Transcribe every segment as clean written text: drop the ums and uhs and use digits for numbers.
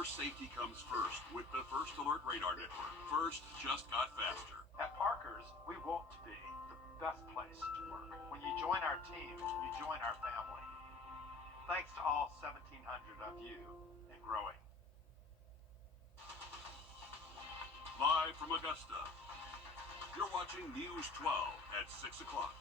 Your safety comes first with the First Alert Radar Network. First just got faster. At Parker's, we want to be the best place to work. When you join our team, you join our family. Thanks to all 1,700 of you and growing. Live from Augusta, you're watching News 12 at 6 o'clock.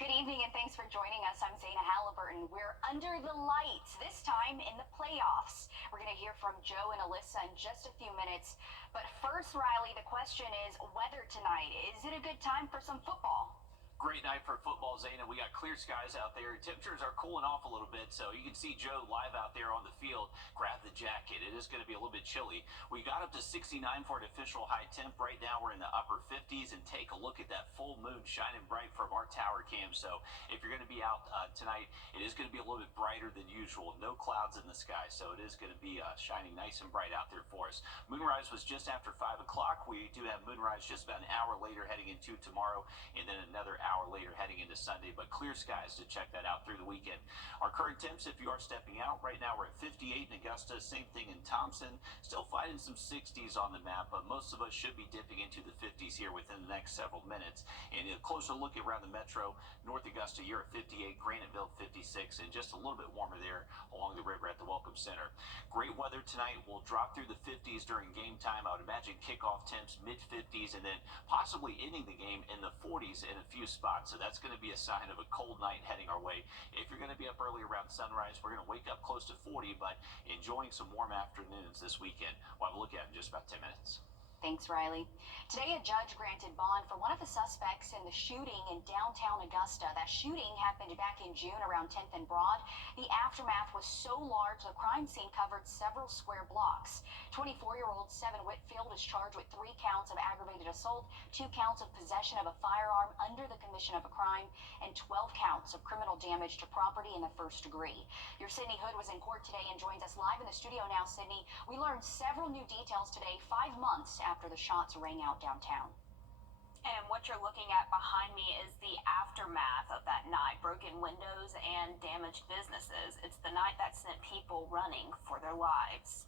Good evening and thanks for joining us. I'm Zaina Halliburton. We're under the lights, this time in the playoffs. We're going to hear from Joe and Alyssa in just a few minutes. But first, Riley, the question is weather tonight. Is it a good time for some football? Great night for football, Zaina. We got clear skies out there. Temperatures are cooling off a little bit, so you can see Joe live out there on the field. Grab the jacket. It is going to be a little bit chilly. We got up to 69 for an official high temp. Right now, we're in the upper 50s, and take a look at that full moon shining bright from our tower cam. So if you're going to be out tonight, it is going to be a little bit brighter than usual. No clouds in the sky, so it is going to be shining nice and bright out there for us. Moonrise was just after 5 o'clock. We do have moonrise just about an hour later heading into tomorrow, and then another hour later heading into Sunday, but clear skies to check that out through the weekend. Our current temps, if you are stepping out right now, we're at 58 in Augusta, same thing in Thompson, still finding some 60s on the map, but most of us should be dipping into the 50s here within the next several minutes. And a closer look around the metro, North Augusta, you're at 58, Graniteville 56, and just a little bit warmer there along the river at the Welcome Center. Great weather tonight. We'll drop through the 50s during game time. I would imagine kickoff temps mid-50s, and then possibly ending the game in the 40s in a few spots. So that's going to be a sign of a cold night heading our way. If you're going to be up early around sunrise, we're going to wake up close to 40, but enjoying some warm afternoons this weekend. We'll have a look at it in just about 10 minutes. Thanks, Riley. Today, a judge granted bond for one of the suspects in the shooting in downtown Augusta. That shooting happened back in June around 10th and Broad. The aftermath was so large, the crime scene covered several square blocks. 24-year-old Seven Whitfield is charged with 3 counts of aggravated assault, 2 counts of possession of a firearm under the commission of a crime, and 12 counts of criminal damage to property in the first degree. Your Sydney Hood was in court today and joins us live in the studio now. Sydney, we learned several new details today, 5 months after the shots rang out downtown. And what you're looking at behind me is the aftermath of that night. Broken windows and damaged businesses. It's the night that sent people running for their lives.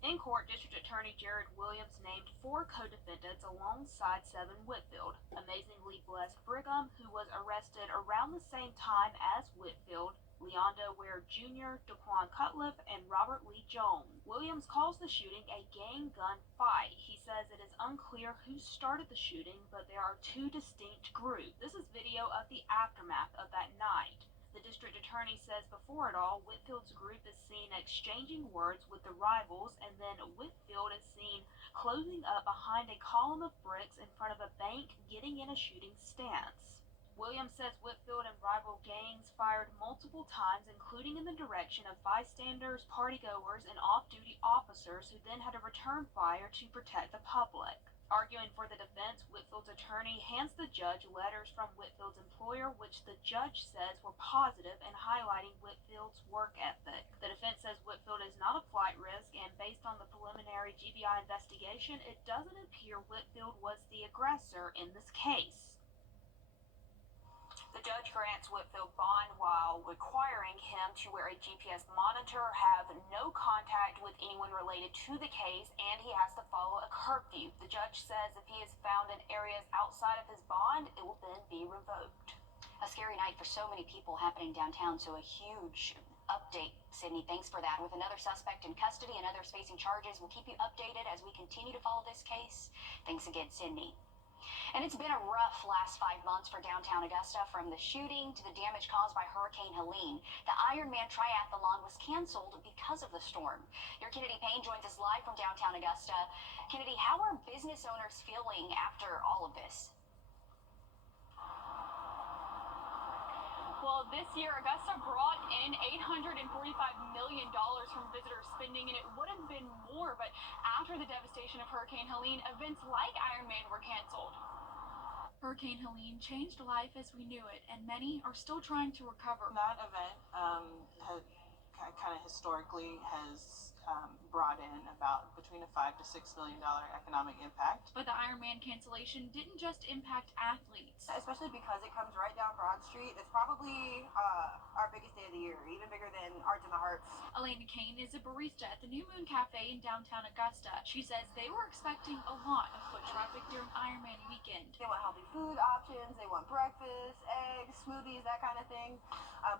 In court, District Attorney Jared Williams named 4 co-defendants alongside Seven Whitfield. Amazingly blessed Brigham, who was arrested around the same time as Whitfield, Leondo Ware Jr., Daquan Cutliff, and Robert Lee Jones. Williams calls the shooting a gang gun fight. He says it is unclear who started the shooting, but there are 2 distinct groups. This is video of the aftermath of that night. The district attorney says before it all, Whitfield's group is seen exchanging words with the rivals, and then Whitfield is seen closing up behind a column of bricks in front of a bank, getting in a shooting stance. Williams says Whitfield and rival gangs fired multiple times, including in the direction of bystanders, partygoers, and off-duty officers, who then had to return fire to protect the public. Arguing for the defense, Whitfield's attorney hands the judge letters from Whitfield's employer, which the judge says were positive and highlighting Whitfield's work ethic. The defense says Whitfield is not a flight risk, and based on the preliminary GBI investigation, it doesn't appear Whitfield was the aggressor in this case. The judge grants Whitfield bond while requiring him to wear a GPS monitor, have no contact with anyone related to the case, and he has to follow a curfew. The judge says if he is found in areas outside of his bond, it will then be revoked. A scary night for so many people happening downtown, so a huge update, Sydney. Thanks for that. With another suspect in custody and others facing charges, we'll keep you updated as we continue to follow this case. Thanks again, Sydney. And it's been a rough last 5 months for downtown Augusta, from the shooting to the damage caused by Hurricane Helene. The Ironman Triathlon was canceled because of the storm. Your Kennedy Payne joins us live from downtown Augusta. Kennedy, how are business owners feeling after all of this? Well, this year, Augusta brought in $845 million from visitor spending, and it would have been more, but after the devastation of Hurricane Helene, events like Ironman were canceled. Hurricane Helene changed life as we knew it, and many are still trying to recover. That event kind of historically has brought in about between a $5 to $6 million economic impact. But the Ironman cancellation didn't just impact athletes. Especially because it comes right down Broad Street. It's probably our biggest day of the year, even bigger than Arts in the Hearts. Elena Kane is a barista at the New Moon Cafe in downtown Augusta. She says they were expecting a lot of foot traffic during Ironman weekend. They want healthy food options, they want breakfast, eggs, smoothies, that kind of thing.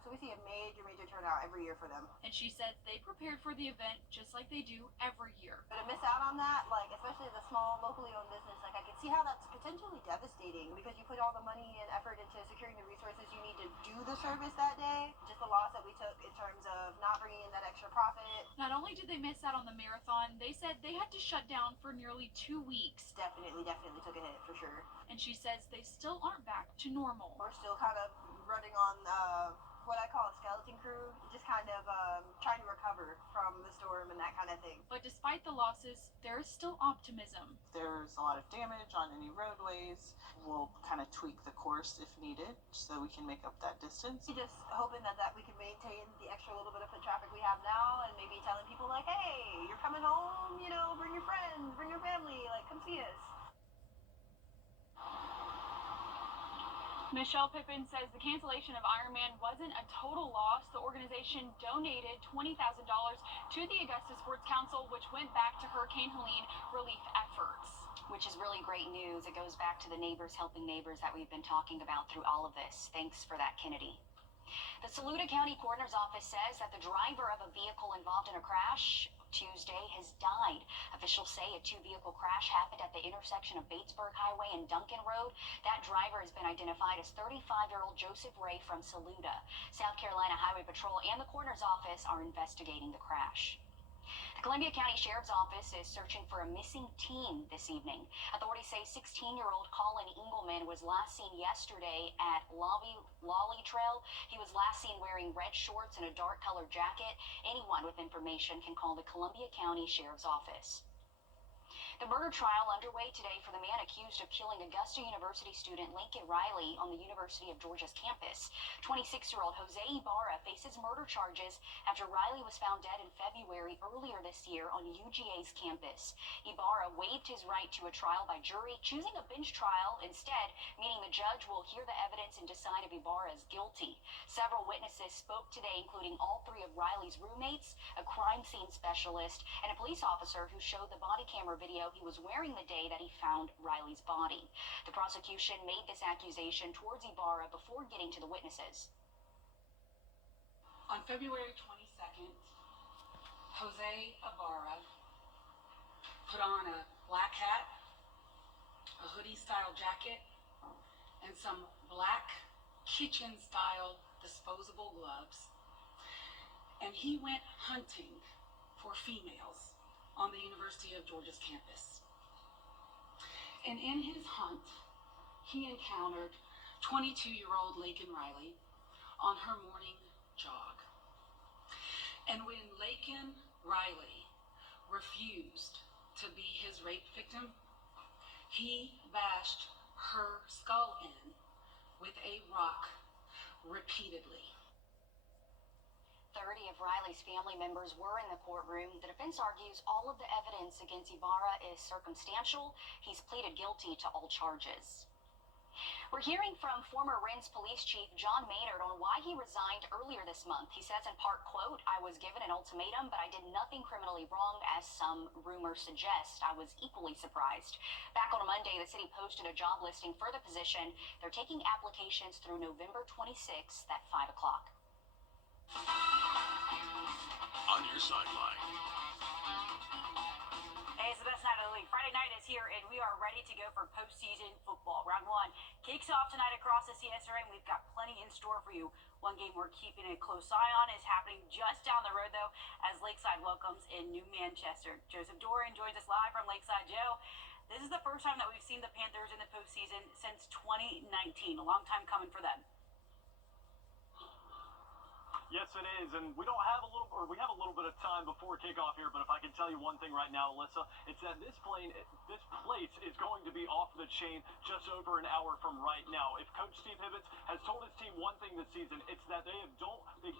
So we see a major turnout every year for them. And she says they prepared for the event just like they do every year. But to miss out on that, like especially as a small, locally owned business, like I can see how that's potentially devastating because you put all the money and effort into securing the resources you need to do the service that day. Just the loss that we took in terms of not bringing in that extra profit. Not only did they miss out on the marathon, they said they had to shut down for nearly 2 weeks. Definitely took a hit for sure. And she says they still aren't back to normal. We're still kind of running on what I call a skeleton crew, just kind of trying to recover from the storm and that kind of thing. But despite the losses, there is still optimism. There's a lot of damage on any roadways. We'll kind of tweak the course if needed so we can make up that distance. Just hoping that we can maintain the extra little bit of foot traffic we have now and maybe telling people like, hey, you're coming home, bring your friends, bring your family, like come see us. Michelle Pippin says the cancellation of Ironman wasn't a total loss. The organization donated $20,000 to the Augusta Sports Council, which went back to Hurricane Helene relief efforts. Which is really great news. It goes back to the neighbors helping neighbors that we've been talking about through all of this. Thanks for that, Kennedy. The Saluda County Coroner's Office says that the driver of a vehicle involved in a crash Tuesday has died. Officials say a two-vehicle crash happened at the intersection of Batesburg Highway and Duncan Road. That driver has been identified as 35-year-old Joseph Ray from Saluda. South Carolina Highway Patrol and the coroner's office are investigating the crash. The Columbia County Sheriff's Office is searching for a missing teen this evening. Authorities say 16-year-old Colin Engelman was last seen yesterday at Lolly Trail. He was last seen wearing red shorts and a dark-colored jacket. Anyone with information can call the Columbia County Sheriff's Office. The murder trial underway today for the man accused of killing Augusta University student Lincoln Riley on the University of Georgia's campus. 26-year-old Jose Ibarra faces murder charges after Riley was found dead in February earlier this year on UGA's campus. Ibarra waived his right to a trial by jury, choosing a bench trial instead, meaning the judge will hear the evidence and decide if Ibarra is guilty. Several witnesses spoke today, including all three of Riley's roommates, a crime scene specialist, and a police officer who showed the body camera video he was wearing the day that he found Riley's body. The prosecution made this accusation towards Ibarra before getting to the witnesses. On February 22nd, Jose Ibarra put on a black hat, a hoodie-style jacket, and some black kitchen-style disposable gloves, and he went hunting for females on the University of Georgia's campus. And in his hunt, he encountered 22-year-old Laken Riley on her morning jog. And when Laken Riley refused to be his rape victim, he bashed her skull in with a rock repeatedly. 30 of Riley's family members were in the courtroom. The defense argues all of the evidence against Ibarra is circumstantial. He's pleaded guilty to all charges. We're hearing from former Rennes police chief John Maynard on why he resigned earlier this month. He says in part, quote, "I was given an ultimatum, but I did nothing criminally wrong, as some rumors suggest. I was equally surprised." Back on Monday, the city posted a job listing for the position. They're taking applications through November 26th at 5 o'clock. On your sideline. Hey, it's the best night of the league. Friday night is here, and we are ready to go for postseason football. Round one kicks off tonight across the CSRA, and we've got plenty in store for you. One game we're keeping a close eye on is happening just down the road, though, as Lakeside welcomes in New Manchester. Joseph Doran joins us live from Lakeside. Joe, this is the first time that we've seen the Panthers in the postseason since 2019. A long time coming for them. Yes, it is, and we have a little bit of time time before kickoff here, but if I can tell you one thing right now, Alyssa, it's that this place is going to be off the chain just over an hour from right now. If Coach Steve Hibbets has told his team one thing this season, it's that they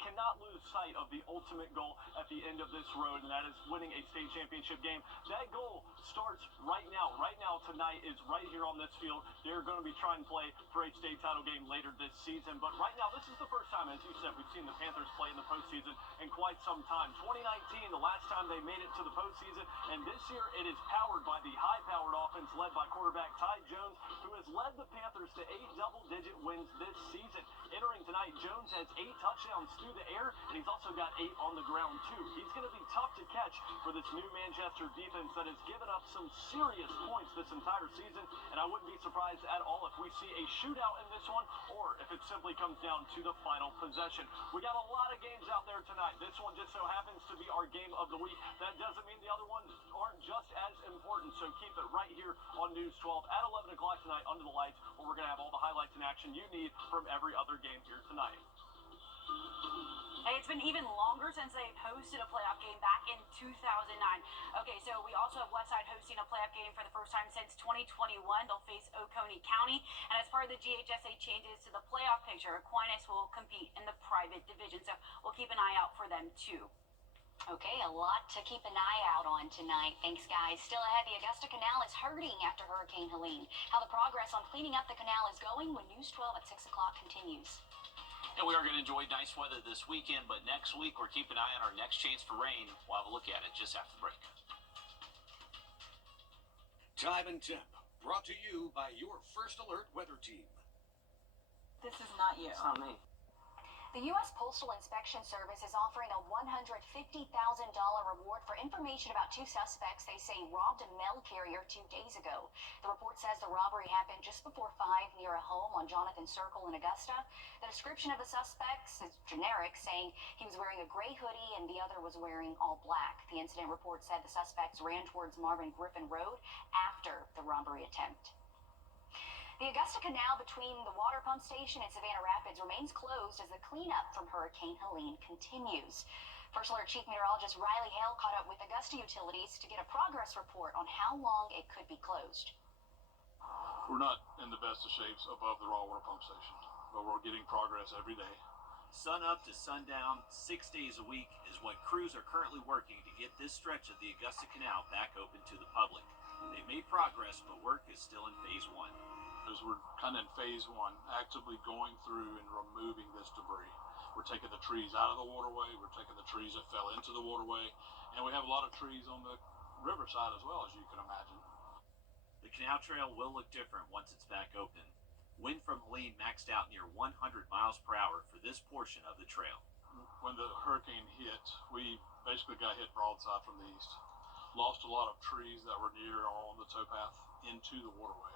cannot lose sight of the ultimate goal at the end of this road, and that is winning a state championship game. That goal starts right now. Right now, tonight is right here on this field. They're going to be trying to play for a state title game later this season, but right now, this is the first time, as you said, we've seen the Panthers play in the postseason in quite some time. 2019, the last time they made it to the postseason, and this year it is powered by the high-powered offense led by quarterback Ty Jones, who has led the Panthers to 8 double-digit wins this season. Entering tonight, Jones has 8 touchdowns through the air, and he's also got 8 on the ground, too. He's going to be tough to catch for this new Manchester defense that has given up some serious points this entire season, and I wouldn't be surprised at all if we see a shootout in this one, or if it simply comes down to the final possession. We got a lot of games out there tonight. This one just so happens to be our game of the week. That doesn't mean the other ones aren't just as important, so keep it right here on News 12 at 11 o'clock tonight under the lights, where we're going to have all the highlights and action you need from every other game here tonight. Hey, it's been even longer since they've hosted a playoff game back in 2009. Okay, so we also have Westside hosting a playoff game for the first time since 2021. They'll face Oconee County, and as part of the GHSA changes to the playoff picture, Aquinas will compete in the private division, so we'll keep an eye out for them too. Okay, a lot to keep an eye out on tonight. Thanks, guys. Still ahead, the Augusta Canal is hurting after Hurricane Helene. How the progress on cleaning up the canal is going when News 12 at 6 o'clock continues. And we are going to enjoy nice weather this weekend, but next week we're keeping an eye on our next chance for rain. We'll have a look at it just after the break. Time and Temp, brought to you by your First Alert weather team. This is not you. It's not me. The U.S. Postal Inspection Service is offering a $150,000 reward for information about 2 suspects they say robbed a mail carrier 2 days ago. The report says the robbery happened just before 5 near a home on Jonathan Circle in Augusta. The description of the suspects is generic, saying he was wearing a gray hoodie and the other was wearing all black. The incident report said the suspects ran towards Marvin Griffin Road after the robbery attempt. The Augusta Canal between the water pump station and Savannah Rapids remains closed as the cleanup from Hurricane Helene continues. First Alert Chief Meteorologist Riley Hale caught up with Augusta Utilities to get a progress report on how long it could be closed. We're not in the best of shapes above the raw water pump station, but we're getting progress every day. Sun up to sundown, 6 days a week is what crews are currently working to get this stretch of the Augusta Canal back open to the public. They've made progress, but work is still in phase 1. As we're kind of in phase 1, actively going through and removing this debris. We're taking the trees out of the waterway, we're taking the trees that fell into the waterway, and we have a lot of trees on the riverside as well, as you can imagine. The canal trail will look different once it's back open. Wind from Helene maxed out near 100 miles per hour for this portion of the trail. When the hurricane hit, we basically got hit broadside from the east. Lost a lot of trees that were near or on the towpath into the waterway.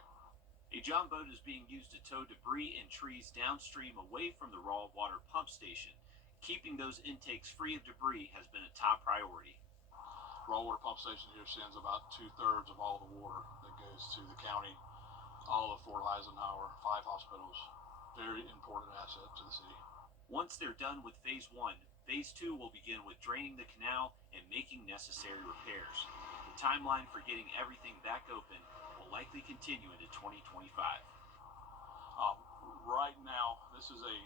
A john boat is being used to tow debris and trees downstream away from the raw water pump station. Keeping those intakes free of debris has been a top priority. Raw water pump station here sends about 2/3 of all the water that goes to the county, all of Fort Eisenhower, 5 hospitals. Very important asset to the city. Once they're done with phase 1, phase 2 will begin with draining the canal and making necessary repairs. The timeline for getting everything back open will likely continue into 2025. Right now, this is a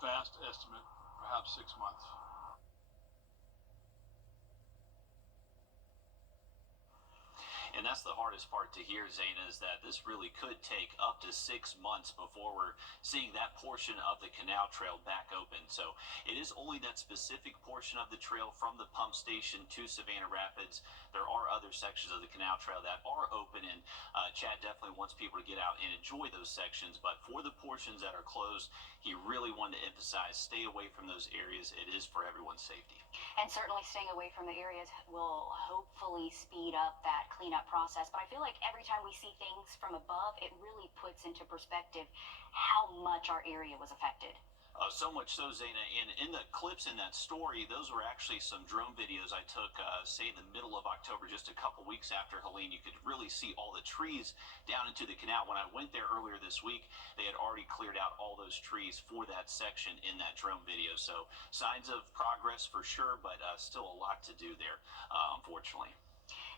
fast estimate, perhaps 6 months. And that's the hardest part to hear, Zaina, is that this really could take up to 6 months before we're seeing that portion of the canal trail back open. So it is only that specific portion of the trail from the pump station to Savannah Rapids. There are other sections of the canal trail that are open, and Chad definitely wants people to get out and enjoy those sections. But for the portions that are closed, he really wanted to emphasize stay away from those areas. It is for everyone's safety. And certainly staying away from the areas will hopefully speed up that cleanup process. But I feel like every time we see things from above, it really puts into perspective how much our area was affected. So much so, Zayna, and in the clips in that story, those were actually some drone videos I took, say, in the middle of October, just a couple weeks after Helene. You could really see all the trees down into the canal. When I went there earlier this week, they had already cleared out all those trees for that section in that drone video. So signs of progress for sure, but still a lot to do there, unfortunately.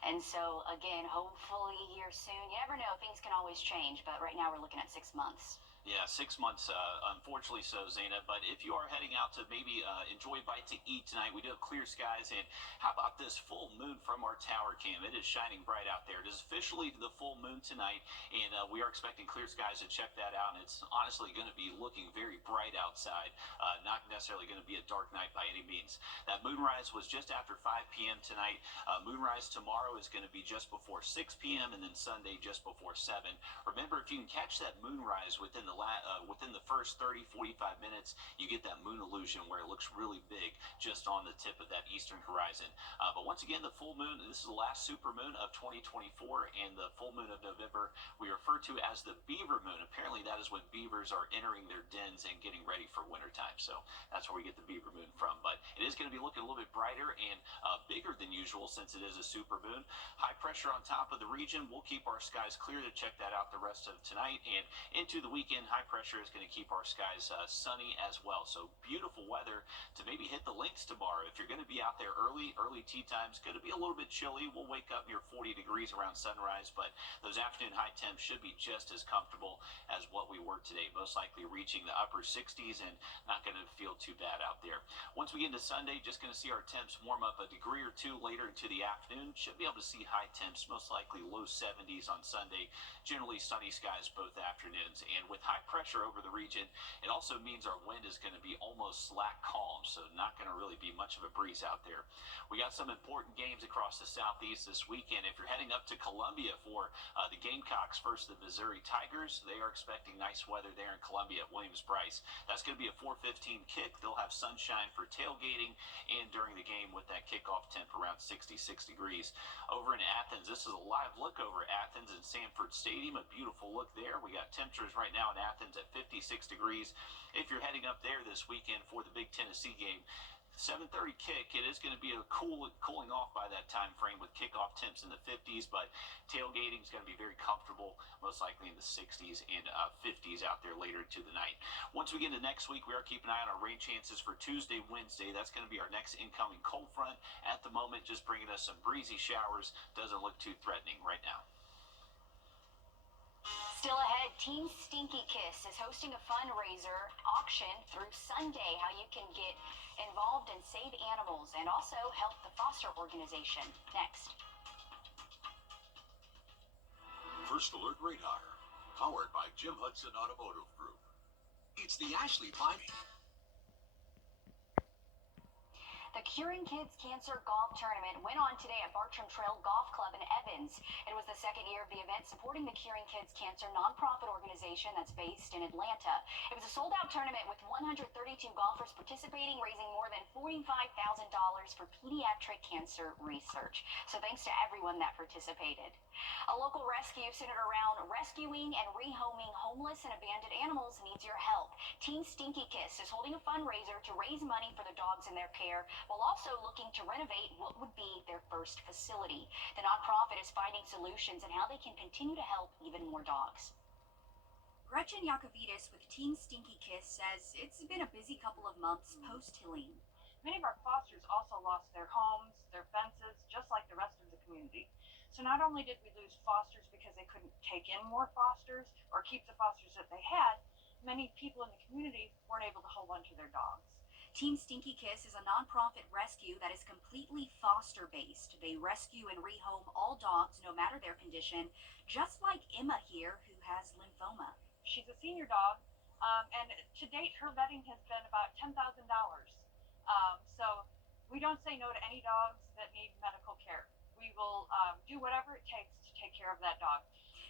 And so, again, hopefully here soon. You never know, things can always change, but right now we're looking at 6 months. Yeah, 6 months, unfortunately so, Zayna. But if you are heading out to maybe enjoy a bite to eat tonight, we do have clear skies. And how about this full moon from our tower cam? It is shining bright out there. It is officially the full moon tonight, and we are expecting clear skies to check that out. And it's honestly going to be looking very bright outside, not necessarily going to be a dark night by any means. That moonrise was just after 5 p.m. tonight. Moonrise tomorrow is going to be just before 6 p.m. and then Sunday just before 7. Remember, if you can catch that moonrise within the first 30-45 minutes, you get that moon illusion where it looks really big just on the tip of that eastern horizon. But once again, the full moon, this is the last super moon of 2024, and the full moon of November we refer to as the beaver moon. Apparently that is when beavers are entering their dens and getting ready for wintertime. So that's where we get the beaver moon from. But it is going to be looking a little bit brighter and bigger than usual since it is a super moon. High pressure on top of the region. We'll keep our skies clear to check that out the rest of tonight and into the weekend. High pressure is going to keep our skies sunny as well. So beautiful weather to maybe hit the links tomorrow. If you're going to be out there early tea times, going to be a little bit chilly. We'll wake up near 40 degrees around sunrise, but those afternoon high temps should be just as comfortable as what we were today. Most likely reaching the upper 60s and not going to feel too bad out there. Once we get into Sunday, just going to see our temps warm up a degree or two later into the afternoon. Should be able to see high temps, most likely low 70s on Sunday. Generally sunny skies both afternoons. And with high pressure over the region, it also means our wind is going to be almost slack calm, so not going to really be much of a breeze out there. We got some important games across the southeast this weekend. If you're heading up to Columbia for the Gamecocks versus the Missouri Tigers, they are expecting nice weather there in Columbia at Williams-Brice. That's going to be a 4:15 kick. They'll have sunshine for tailgating and during the game with that kickoff temp around 66 degrees. Over in Athens, this is a live look over Athens and Sanford Stadium. A beautiful look there. We got temperatures right now in Athens at 56 degrees. If you're heading up there this weekend for the Big Tennessee game, 7:30 kick. It is going to be a cooling off by that time frame with kickoff temps in the 50s, but tailgating is going to be very comfortable, most likely in the 60s and 50s out there later into the night. Once we get into next week, we are keeping an eye on our rain chances for Tuesday, Wednesday. That's going to be our next incoming cold front. At the moment, just bringing us some breezy showers. Doesn't look too threatening right now. Still ahead, Team Stinky Kiss is hosting a fundraiser auction through Sunday. How you can get involved and save animals and also help the foster organization. Next. First Alert Radar, powered by Jim Hudson Automotive Group. It's the Ashley Climbing. The Curing Kids Cancer Golf Tournament went on today at Bartram Trail Golf Club in Evans. It was the second year of the event supporting the Curing Kids Cancer nonprofit organization that's based in Atlanta. It was a sold-out tournament with 132 golfers participating, raising more than $45,000 for pediatric cancer research. So thanks to everyone that participated. A local rescue centered around rescuing and rehoming homeless and abandoned animals needs your help. Team Stinky Kiss is holding a fundraiser to raise money for the dogs in their care, while also looking to renovate what would be their first facility. The nonprofit is finding solutions and how they can continue to help even more dogs. Gretchen Yakovitis with Team Stinky Kiss says it's been a busy couple of months post-Helene. Many of our fosters also lost their homes, their fences, just like the rest of the community. So not only did we lose fosters because they couldn't take in more fosters or keep the fosters that they had, many people in the community weren't able to hold on to their dogs. Team Stinky Kiss is a nonprofit rescue that is completely foster-based. They rescue and rehome all dogs, no matter their condition, just like Emma here, who has lymphoma. She's a senior dog, and to date, her vetting has been about $10,000. So we don't say no to any dogs that need medical care. We will do whatever it takes to take care of that dog.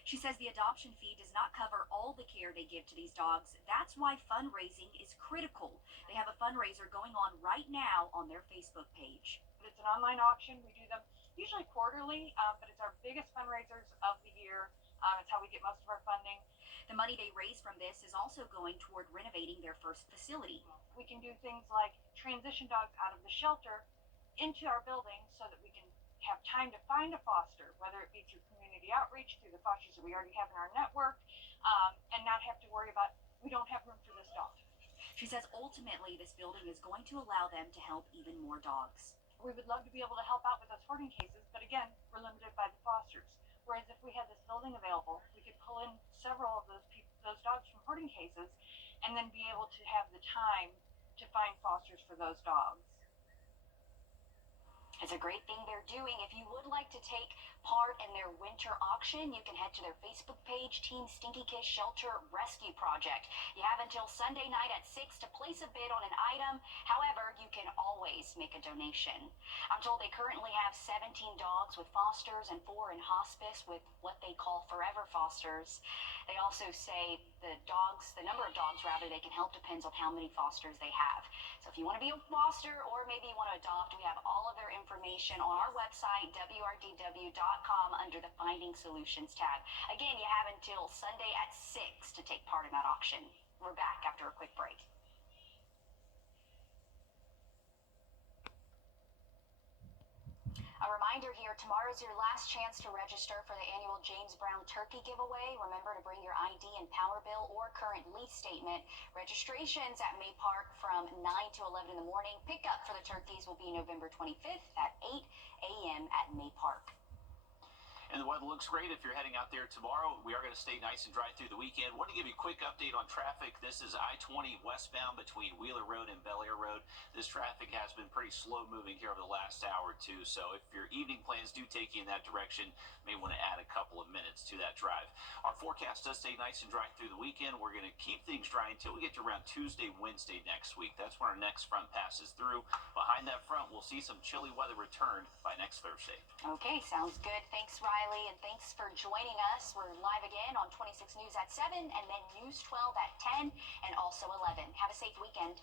She says the adoption fee does not cover all the care they give to these dogs. That's why fundraising is critical. They have a fundraiser going on right now on their Facebook page. It's an online auction. We do them usually quarterly, but it's our biggest fundraisers of the year. It's how we get most of our funding. The money they raise from this is also going toward renovating their first facility. We can do things like transition dogs out of the shelter into our building so that we can have time to find a foster, whether it be through community outreach, through the fosters that we already have in our network, and not have to worry about, we don't have room for this dog. She says ultimately this building is going to allow them to help even more dogs. We would love to be able to help out with those hoarding cases, but again, we're limited by the fosters. Whereas if we had this building available, we could pull in several of those dogs from hoarding cases and then be able to have the time to find fosters for those dogs. It's a great thing they're doing. If you would like to take part in their winter auction, you can head to their Facebook page, Team Stinky Kiss Shelter Rescue Project. You have until Sunday night at 6 to place a bid on an item. However, you can always make a donation. I'm told they currently have 17 dogs with fosters and 4 in hospice with what they call forever fosters. They also say the number of dogs rather, they can help depends on how many fosters they have. So if you want to be a foster or maybe you want to adopt, we have all of their information on our website, wrdw.com, under the Finding Solutions tab. Again, you have until Sunday at 6 to take part in that auction. We're back after a quick break. A reminder here, tomorrow's your last chance to register for the annual James Brown Turkey Giveaway. Remember to bring your ID and power bill or current lease statement. Registrations at May Park from 9 to 11 in the morning. Pickup for the turkeys will be November 25th at 8 a.m. at May Park. And the weather looks great if you're heading out there tomorrow. We are going to stay nice and dry through the weekend. Want to give you a quick update on traffic. This is I-20 westbound between Wheeler Road and Bel Air Road. This traffic has been pretty slow moving here over the last hour or two. So if your evening plans do take you in that direction, you may want to add a couple of minutes to that drive. Our forecast does stay nice and dry through the weekend. We're going to keep things dry until we get to around Tuesday, Wednesday next week. That's when our next front passes through. Behind that front, we'll see some chilly weather return by next Thursday. Okay, sounds good. Thanks, Riley, and thanks for joining us. We're live again on 26 News at 7 and then News 12 at 10 and also 11. Have a safe weekend.